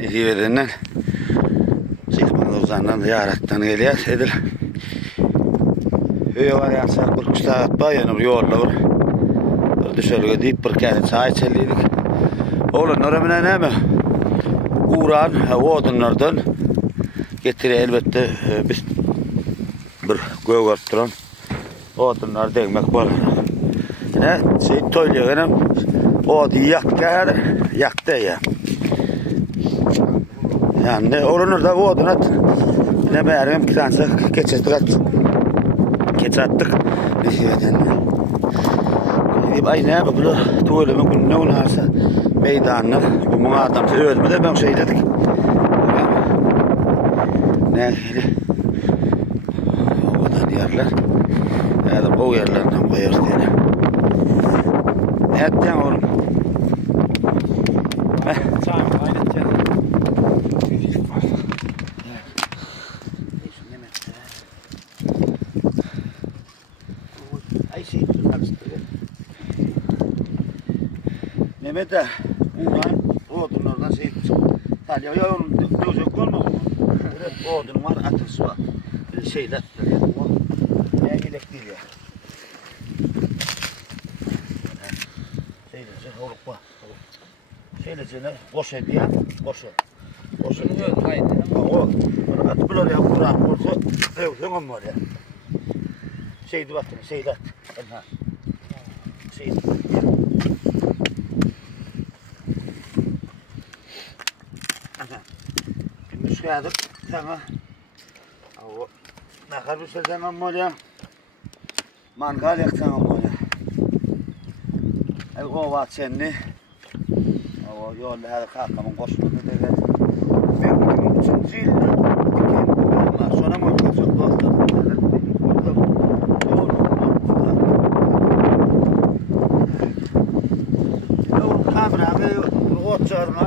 Nihiverinden Zilmanozan'dan ziyaretten geliyor. Edil. Öyle var yani saat 40 saat bayanım yolla var. Dışarıya deyip bir kere çay içerliydik. Oğlum oraya ne mi? Uğran, odunlardan getiri elbette biz bir göğürttüren odunlar değmek var. Ne? Şey toyluyorum. O yaktı ya. Yani oranırda odun at. Ne beğenim ki tanesi geçattık. Nihiveden. Ay ne bu tuğlumun gününe olarsa meydanlar bu adam ölmedi ben şey dedik. Ne o kadar yerler. Yani bu yerlerden koyar diye. Ne ettin oğlum? Çay aynen canım. Ay şey Mehmet de uğran odunlardan şey talya ya onun dövecek olmaz mı? Odun var atısı var. Şeyler o ne elektrik ya. Şeyler olup var. Şeyler boş ediyor. Boş. Haydi. O attılar ya uğran olsa dövecek olmaz ya. Şeydi baktım şeyler. Ha. Şey. Müşküladık sana. O ne kadar bir zaman böyle mangal yaksan böyle. El kova çenni. O yol her kalkamın koşmadı dedi. Ben bunun için zil sonra mı çok dostum. Kamera ve ot çağırma.